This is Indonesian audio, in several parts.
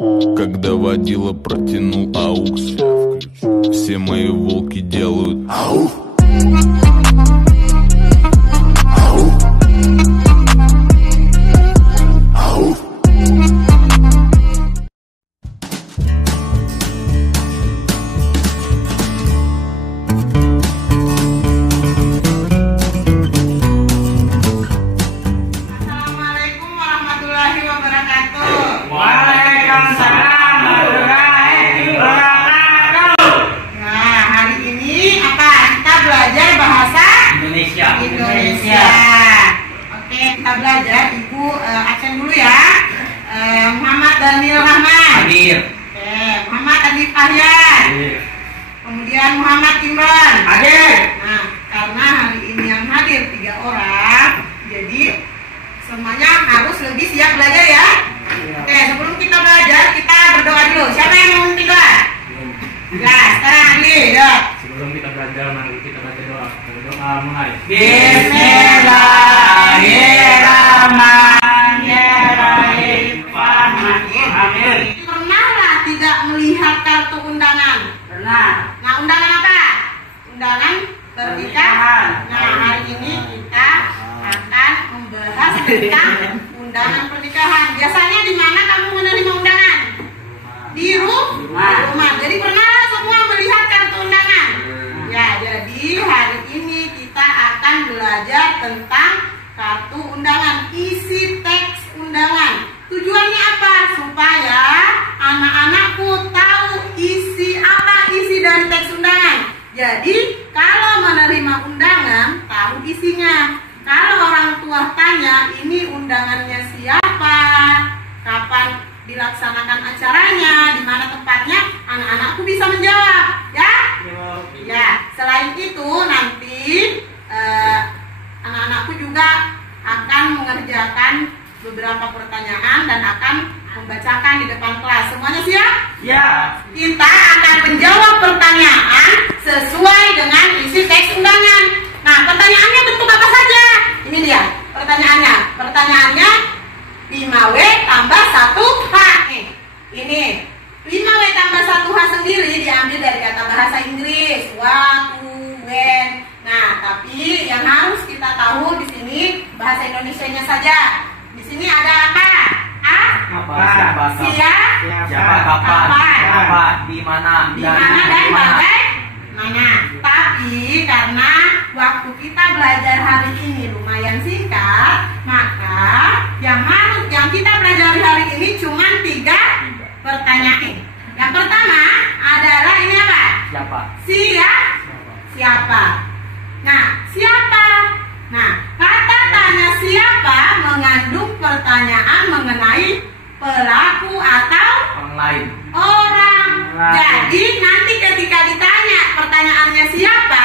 Когда водила протянул аукс, все мои волки делают ау. Indonesia. Oke, kita belajar. Ibu absen dulu ya. Muhammad Daniel Rahman. Hadir. Oke, Muhammad Adi Fahyan. Hadir. Kemudian Muhammad Imran. Hadir. Nah, karena hari ini yang hadir 3 orang, jadi semuanya harus lebih siap belajar ya. Oke, sebelum kita belajar, kita berdoa dulu. Siapa yang mau memimpin doa? Ya, sekarang Adi, ya. Sebelum kita belajar, mari kita baca doa. Berdoa mulai. Bismillahirrahmanirrahim. Amin. Pernahlah tidak melihat kartu undangan? Pernah. Nah, undangan apa? Undangan pernikahan. Nah, hari ini kita akan membahas tentang undangan pernikahan. Biasanya di mana kamu menerima undangan? Di rumah. Jadi pernah semua melihat kartu undangan? Ya, jadi hari ini kita akan belajar tentang kartu undangan, isi teks undangan. Tujuannya apa? Supaya anak-anakku tahu isi dari teks undangan. Jadi kalau menerima undangan, tahu isinya. Kalau orang tua tanya, ini undangannya siapa, kapan dilaksanakan acaranya, di mana tempatnya, anak-anakku bisa menjawab, ya? Ya. Selain itu nanti anak-anakku juga akan mengerjakan beberapa pertanyaan dan akan membacakan di depan kelas. Semuanya siap? Ya. Kita akan menjawab pertanyaan sesuai dengan isi teks undangan. Nah, pertanyaannya bentuk apa saja? Ini dia pertanyaannya. Pertanyaannya 5W tambah 1H. Ini 5W tambah 1H sendiri diambil dari kata bahasa Inggris waktu, when. Nah, tapi yang harus kita tahu di sini bahasa Indonesianya saja. Di sini ada apa? Siapa? Kapan? Apa? Di mana? Dan bagaimana. Tapi karena waktu kita belajar hari ini lumayan singkat, maka yang kita pelajari hari ini cuma 3 pertanyaan. Yang pertama adalah ini apa? Siapa? Nah, siapa? Nah, kata tanya siapa mengandung pertanyaan mengenai pelaku atau orang. Jadi nanti ketika ditanya pertanyaannya siapa,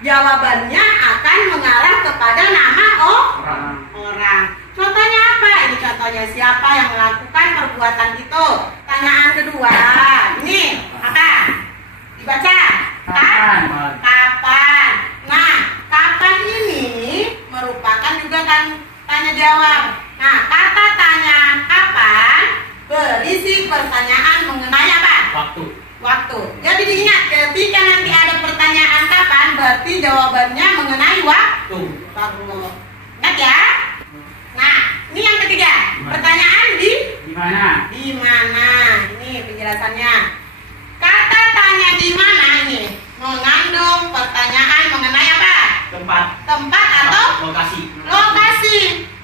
jawabannya akan mengarah kepada nama orang. Contohnya apa? Ini contohnya siapa yang melakukan perbuatan itu. Pertanyaan kedua, ini apa? Dibaca. Kapan? Nah, kapan ini merupakan juga tanya jawab. Nah, kata tanya kapan berisi pertanyaan mengenai apa? Waktu. Jadi diingat, ketika nanti ada pertanyaan kapan, berarti jawabannya mengenai waktu. Ingat ya? Nah, ini yang ketiga. Pertanyaan di mana? Ini penjelasannya. Kata tanya di mana ini mengandung pertanyaan mengenai apa? Tempat atau lokasi.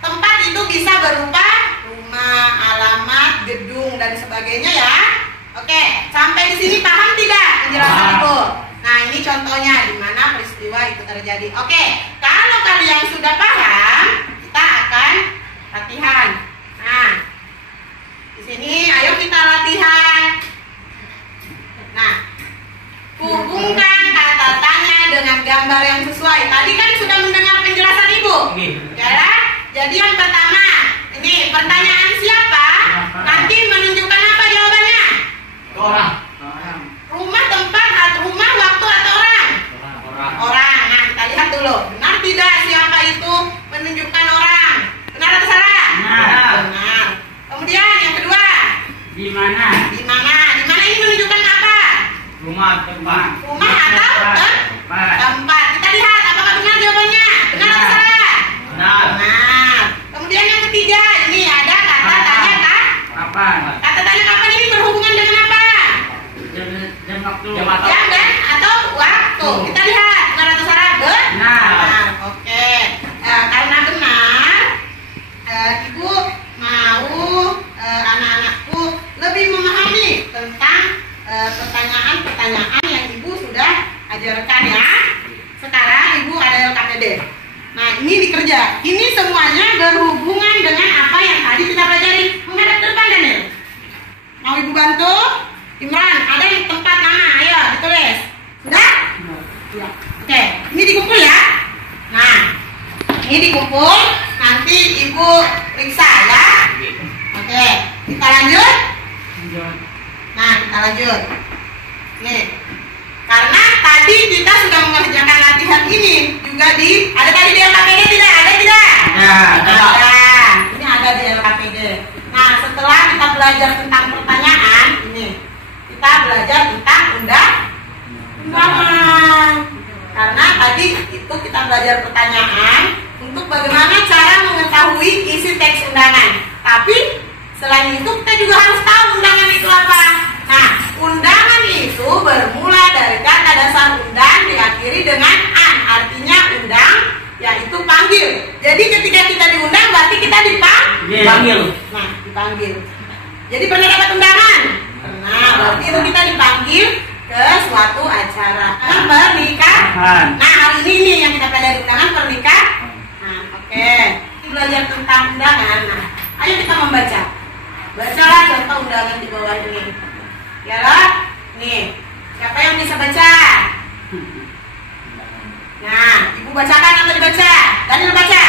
Tempat itu bisa berupa rumah, alamat, gedung dan sebagainya ya. Oke, sampai di sini paham tidak penjelasan Ibu? Nah, ini contohnya di mana peristiwa itu terjadi. Oke, kalau kalian sudah paham, kita akan latihan. Nah, di sini ayo kita latihan. Nah, hubungkan kata tanya dengan gambar yang sesuai. Tadi kan sudah mendengar penjelasan Ibu. Ya, jadi yang pertama, ini pertanyaan siapa? Nanti menunjukkan apa jawabannya? Orang. Rumah, tempat, rumah, waktu atau orang? Orang. Nah, kita lihat dulu. Benar tidak siapa itu menunjukkan orang? Benar atau salah? Benar. Kemudian yang kedua. Di Di mana? Di mana? Di mana ini menunjukkan apa? Rumah, tempat. Rumah atau tempat. Kita lihat apakah benar jawabannya. Benar atau salah? Benar. Benar. Kemudian yang ketiga, ini ada kata tanya kan? Kapan? Kata tanya kapan ini berhubungan dengan apa? Jam waktu. Jam dan atau waktu. Kita lihat benar atau salah. Benar. Oke. Karena benar, ibu mau anak-anakku lebih memahami tentang pertanyaan-pertanyaan yang ibu sudah ajarkan ya. Sekarang ibu ada LKPD. Nah ini dikerja. Ini semuanya berhubungan dengan apa yang tadi kita pelajari. Menghadap ke depan Daniel. Mau ibu bantu? Imran, ada di tempat nama, ayo ditulis. Sudah? Ya. Oke, ini dikumpul ya. Nah, ini dikumpul. Nanti ibu periksa ya. Oke, kita lanjut. Nah, kita lanjut. Nih, karena tadi kita sudah mengerjakan latihan ini juga ada tadi di LKPD tidak? Ada tidak? Ya, ada. Ini ada di LKPD. Nah, setelah kita belajar tentang pertanyaan, ini kita belajar tentang undangan. Karena tadi itu kita belajar pertanyaan untuk bagaimana cara mengetahui isi teks undangan. Tapi selain itu kita juga harus tahu undangan itu apa. Nah, undangan itu bermula dari kata dasar undang diakhiri dengan an, artinya undang, yaitu panggil. Jadi ketika kita diundang berarti kita dipanggil. Nah, dipanggil. Jadi pernah dapat undangan? Pernah. Berarti itu kita dipanggil ke suatu acara pernikahan. Nah, hari ini nih yang kita pelajari undangan pernikahan. Nah, oke. Belajar tentang undangan. Nah, ayo kita membaca. Bacalah contoh undangan di bawah ini. Ya lah, nih. Siapa yang bisa baca? Nah, ibu bacakan atau dibaca? Daniel baca.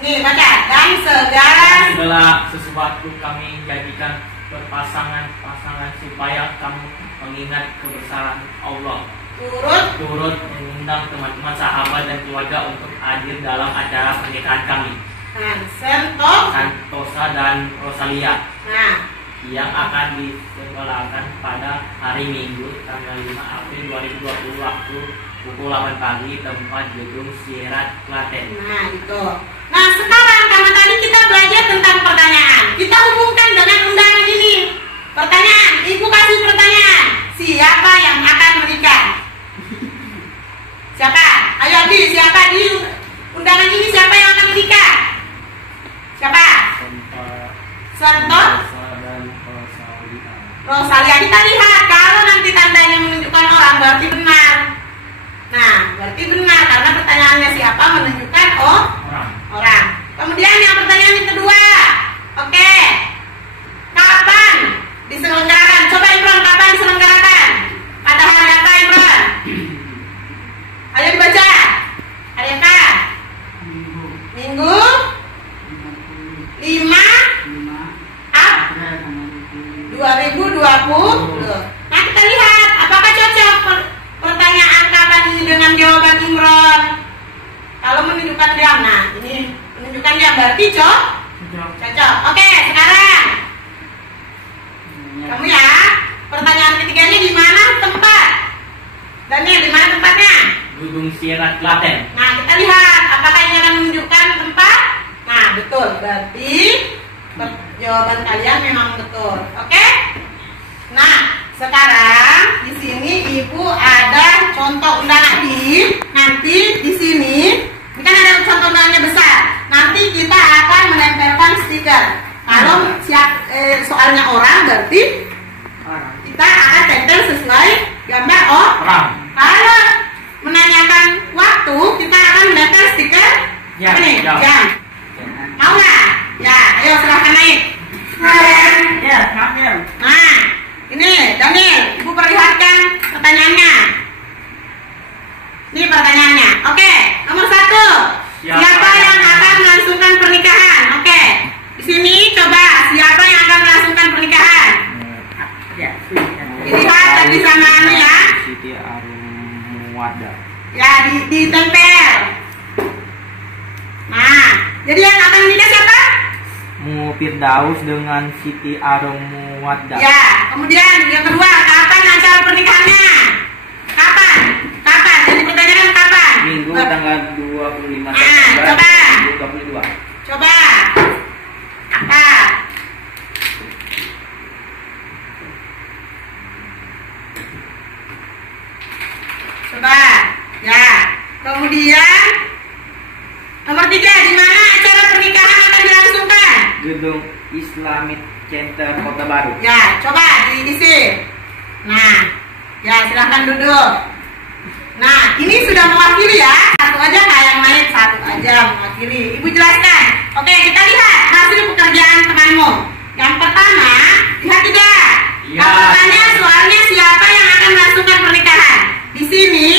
Ini baca. Dan segala sesuatu kami jadikan berpasangan-pasangan supaya kamu mengingat kebesaran Allah. Turut mengundang teman-teman, sahabat dan keluarga untuk hadir dalam acara pernikahan kami. Santosa dan Rosalia. Nah, yang akan diselenggarakan pada hari Minggu tanggal 5 April 2020 waktu pukul 8 pagi, tempat Gedung Sirat, Klaten. Nah, itu. Nah, sekarang karena tadi kita belajar tentang pertanyaan, kita hubungkan dengan undangan ini. Pertanyaan, ibu kasih pertanyaan. Siapa yang akan menikah? Siapa? Ayo Abi, siapa di undangan ini siapa yang akan menikah? Siapa? Santosa dan Rosalia. Kita lihat kalau nanti tandanya menunjukkan orang berarti benar. Nah, berarti benar karena pertanyaannya siapa menunjukkan orang. Kemudian yang pertanyaan yang kedua. Oke. Kapan diselenggarakan? Coba Imran, kapan diselenggarakan? Pada hari apa Imran? Ayo dibaca. Hari apa? Minggu 5 April 2020. Nah, kita lihat apakah cocok pertanyaan kapan ini dengan jawaban Imran. Kalau menunjukkan diam, nah ini menunjukkan diam berarti cocok. Oke, sekarang kamu ya. Pertanyaan ketiganya di mana tempat? Daniel, di mana tempatnya? Gedung Sirat, Klaten. Nah, kita lihat apakah ini akan menunjukkan tempat. Nah, betul. Berarti jawaban kalian memang betul. Oke? Nah, sekarang di sini Ibu ada contoh undangan nanti di sini. Ini kan ada contoh undangannya besar. Nanti kita akan menempelkan stiker. Kalau soalnya orang berarti kita akan tempel sesuai gambar orang. Kalau menanyakan waktu kita akan menempel stiker jam. Mau nggak? Ya, ayo silahkan naik. Ya, Daniel. Nah, ini Daniel, Ibu perlihatkan pertanyaannya. Ini pertanyaannya. Oke, nomor 1. Siapa yang akan melangsungkan pernikahan? Oke, di sini coba siapa yang akan melangsungkan pernikahan? Dilihat tadi sama anu ya. Siti Arumuwada. Ya, ditempel. Nah, jadi yang akan menikah siapa? Mu Firdaus dengan Siti Arumuwada. muwaddah. Ya, kemudian yang kedua, kapan acara pernikahannya? Kapan? Kapan? Jadi pertanyaan kapan? Minggu tanggal 25 Ah, September coba. 2022. Coba. Apa? Coba. Ya. Kemudian nomor 3, di mana acara pernikahan akan dilangsungkan? Gedung Islamic Center Kota Baru. Ya, coba diisi. Nah, ya silahkan duduk. Nah, ini sudah mewakili ya. Satu aja nggak yang lain, satu aja mewakili. Ibu jelaskan. Oke, kita lihat hasil pekerjaan temanmu. Yang pertama, lihat tidak? Ya. Pertanyaan soalnya siapa yang akan melangsungkan pernikahan? Di sini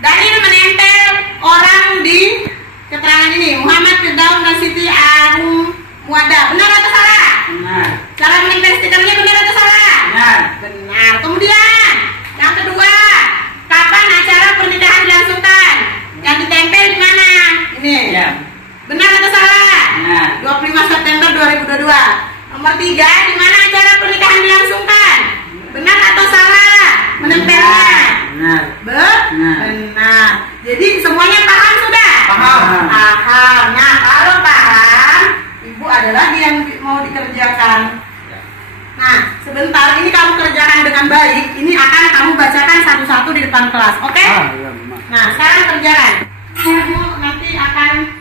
Daniel menempel orang di keterangan ini. Muhammad Firdaus dan Siti Arum Muwaddah. Benar atau salah? Benar. Cara menempel stikernya benar atau salah? Benar. Benar. Kemudian yang kedua, kapan acara pernikahan dilangsungkan? Yang ditempel di mana? Ini. Ya. Benar atau salah? Benar. 25 September 2022. Nomor 3, di mana acara pernikahan dilangsungkan? Benar atau salah? Menempelnya. Benar. Benar. Jadi semuanya paham sudah? Paham. Paham. Nah, kalau paham, Ibu ada lagi yang mau dikerjakan. Nah, sebentar ini kamu kerjakan dengan baik. Ini akan kamu bacakan satu-satu di depan kelas, oke? Iya, Ma. Nah, sekarang kerjakan. Kamu nanti akan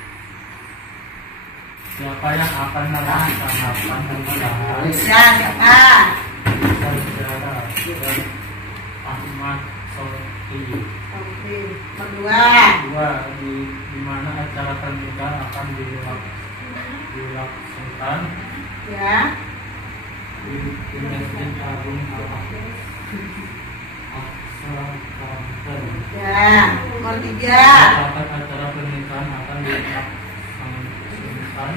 Siapa yang akan melakukan pernikahan? ya siapa? Saudara Ahmad Sofi. Oke. Kedua. Dua, di mana acara pernikahan akan dilaksanakan Ya. di Masjid Agung Al-Aqsa Banten. Ya. Nomor 3. Kapan acara pernikahan akan dilaksanakan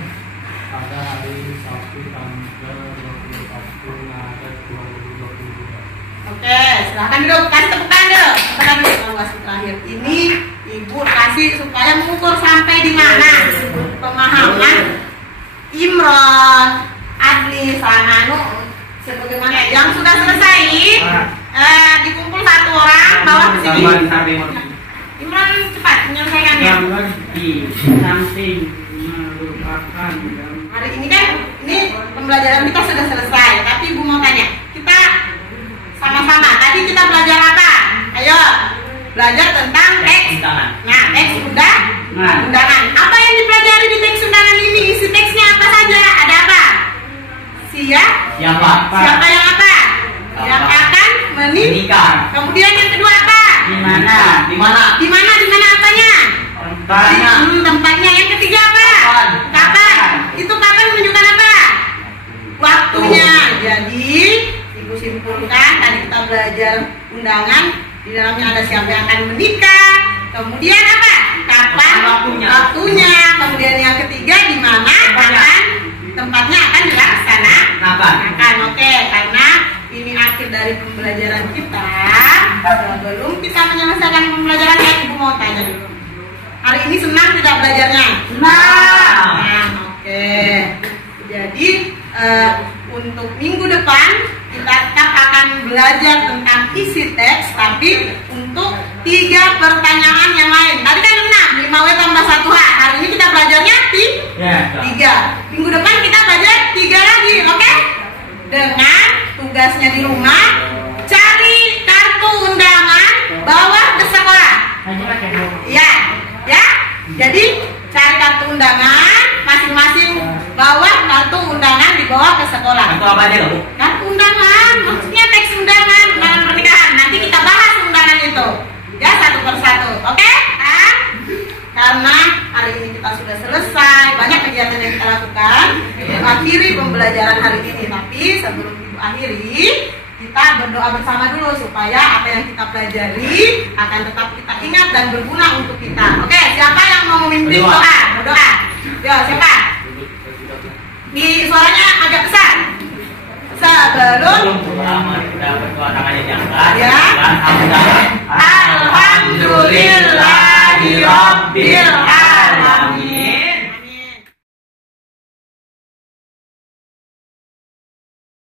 pada hari Sabtu tanggal 21 Maret 2022. Oke, silahkan duduk. Kasih tepukan dulu. Tepukan dulu kalau kasih terakhir. Ini Ibu kasih supaya mengukur sampai di mana pemahaman Imron, Adli, Sananu, sebagaimana yang sudah selesai. Dikumpul satu orang, bawa ke sini. Imron cepat menyelesaikannya. Gambar di samping merupakan Hari ini kan, ini pembelajaran kita sudah selesai. Tapi Ibu mau tanya, kita sama-sama. Tadi kita belajar apa? Ayo, belajar tentang teks. Undangan. Nah, teks undangan. Apa yang dipelajari di teks undangan ini? Isi teksnya apa saja? Ada apa? Siapa? Siapa yang apa? Yang akan menikah. Kemudian yang kedua apa? di mana? Di mana? Di mana apanya? Tempatnya. Tempatnya. Yang ketiga apa? Kapan? Itu kapan menunjukkan apa? Waktunya. Jadi Ibu simpulkan tadi kita belajar undangan, di dalamnya ada siapa yang akan menikah, kemudian apa? Kapan? Waktunya. Kemudian yang ketiga di mana tempatnya akan dilaksanakan. Oke, karena ini akhir dari pembelajaran kita. Sebelum kita menyelesaikan pembelajaran, Ibu mau tanya dulu. Hari ini senang tidak belajarnya? Senang. Oke. Jadi untuk minggu depan kita tetap akan belajar tentang isi teks, tapi untuk 3 pertanyaan yang lain. Tadi kan 6, 5W tambah 1H. Hari ini kita belajarnya 3. Minggu depan kita belajar 3 lagi, oke? Dengan tugasnya di rumah, cari kartu undangan, bawa ke sekolah. Ya. Jadi cari kartu undangan, masing-masing bawa kartu undangan dibawa ke sekolah. Kartu apa aja, Bu? Kartu undangan, maksudnya teks undangan pernikahan. Nanti kita bahas undangan itu, ya satu persatu, oke? Karena hari ini kita sudah selesai, banyak kegiatan yang kita lakukan. Akhiri pembelajaran hari ini, tapi sebelum Ibu akhiri, kita berdoa bersama dulu supaya apa yang kita pelajari akan tetap kita ingat dan berguna untuk kita. Oke, siapa yang mau memimpin doa? Berdoa. Yo, siapa? Di suaranya agak besar. Sebelum kita berdoa namanya jangan. Ya. Alhamdulillah. Alhamdulillahirabbil alamin.